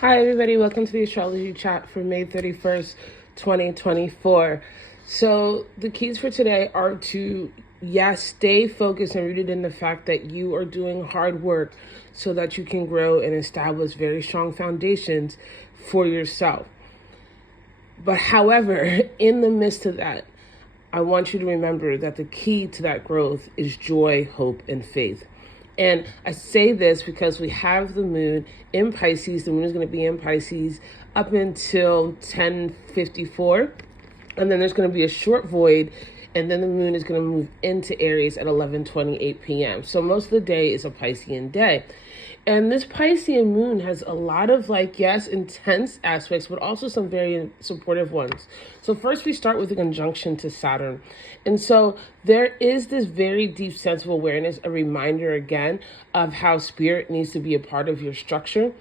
Hi, everybody. Welcome to the Astrology Chat for May 31st, 2024. So the keys for today are to, yes, stay focused and rooted in the fact that you are doing hard work so that you can grow and establish very strong foundations for yourself. But however, in the midst of that, I want you to remember that the key to that growth is joy, hope, and faith. And I say this because we have the moon in Pisces. The moon is going to be in Pisces up until 10:54. And then there's going to be a short void. And then the moon is going to move into Aries at 11:28 p.m. So most of the day is a Piscean day. And this Piscean moon has a lot of yes, intense aspects, but also some very supportive ones. So first we start with a conjunction to Saturn. And so there is this very deep sense of awareness, a reminder again of how spirit needs to be a part of your structure,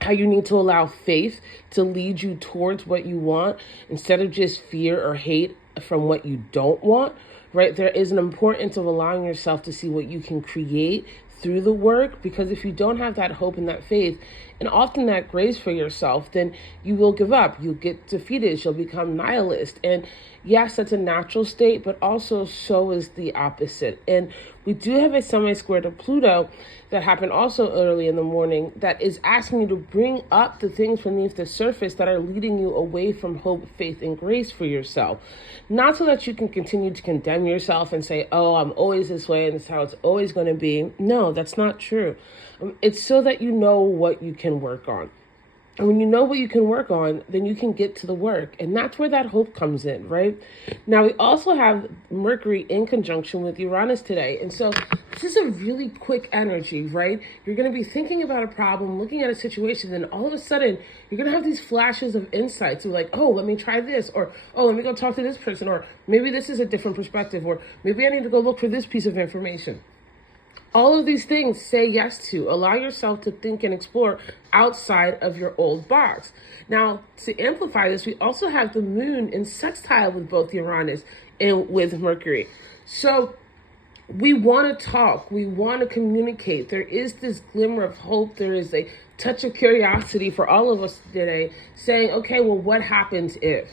how you need to allow faith to lead you towards what you want instead of just fear or hate from what you don't want, right? There is an importance of allowing yourself to see what you can create through the work, because if you don't have that hope and that faith and often that grace for yourself, then you will give up. You'll get defeated. You'll become nihilist. And yes, that's a natural state, but also so is the opposite. And we do have a semi-square to Pluto that happened also early in the morning that is asking you to bring up the things beneath the surface that are leading you away from hope, faith, and grace for yourself. Not so that you can continue to condemn yourself and say, oh, I'm always this way and this is how it's always going to be. No, that's not true. It's so that you know what you can work on. And when you know what you can work on, then you can get to the work. And that's where that hope comes in, right? Now, we also have Mercury in conjunction with Uranus today. And so this is a really quick energy, right? You're going to be thinking about a problem, looking at a situation, and all of a sudden, you're going to have these flashes of insights. So like, oh, let me try this. Or, oh, let me go talk to this person. Or maybe this is a different perspective. Or maybe I need to go look for this piece of information. All of these things, say yes to. Allow yourself to think and explore outside of your old box. Now, to amplify this, we also have the moon in sextile with both Uranus and with Mercury. So we want to talk. We want to communicate. There is this glimmer of hope. There is a touch of curiosity for all of us today saying, okay, well, what happens if?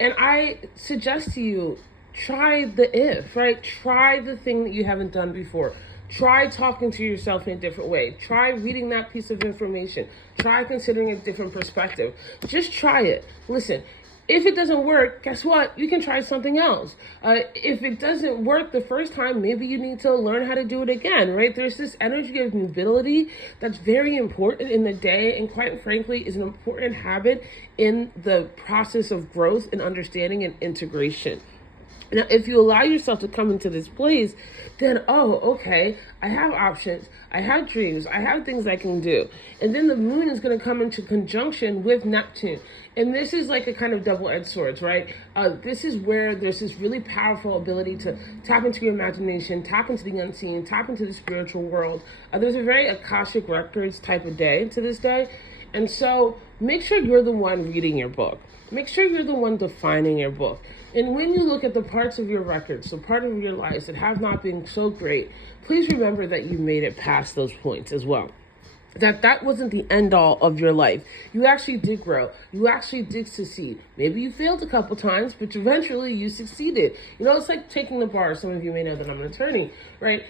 And I suggest to you, try the if, right? Try the thing that you haven't done before. Try talking to yourself in a different way. Try reading that piece of information. Try considering a different perspective. Just try it. Listen, if it doesn't work, guess what? You can try something else. If it doesn't work the first time, maybe you need to learn how to do it again, right? There's this energy of mobility that's very important in the day, and quite frankly, is an important habit in the process of growth and understanding and integration. Now, if you allow yourself to come into this place, then, oh, okay, I have options, I have dreams, I have things I can do. And then the moon is going to come into conjunction with Neptune. And this is like a kind of double-edged sword, right? This is where there's this really powerful ability to tap into your imagination, tap into the unseen, tap into the spiritual world. There's a very Akashic Records type of day to this day. And so make sure you're the one reading your book. Make sure you're the one defining your book. And when you look at the parts of your record, so part of your lives that have not been so great, please remember that you made it past those points as well. That wasn't the end all of your life. You actually did grow. You actually did succeed. Maybe you failed a couple times, but eventually you succeeded. You know, it's like taking the bar. Some of you may know that I'm an attorney, right?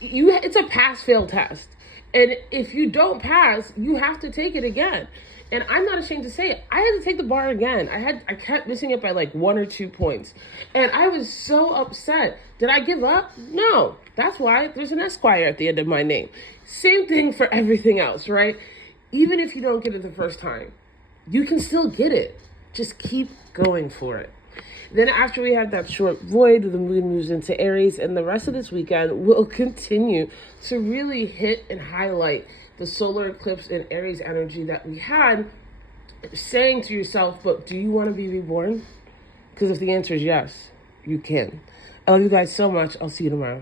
It's a pass-fail test. And if you don't pass, you have to take it again. And I'm not ashamed to say it. I had to take the bar again. I kept missing it by like 1 or 2 points. And I was so upset. Did I give up? No. That's why there's an Esquire at the end of my name. Same thing for everything else, right? Even if you don't get it the first time, you can still get it. Just keep going for it. Then after we have that short void, the moon moves into Aries, and the rest of this weekend will continue to really hit and highlight the solar eclipse and Aries energy that we had, saying to yourself, but do you want to be reborn? Because if the answer is yes, you can. I love you guys so much. I'll see you tomorrow.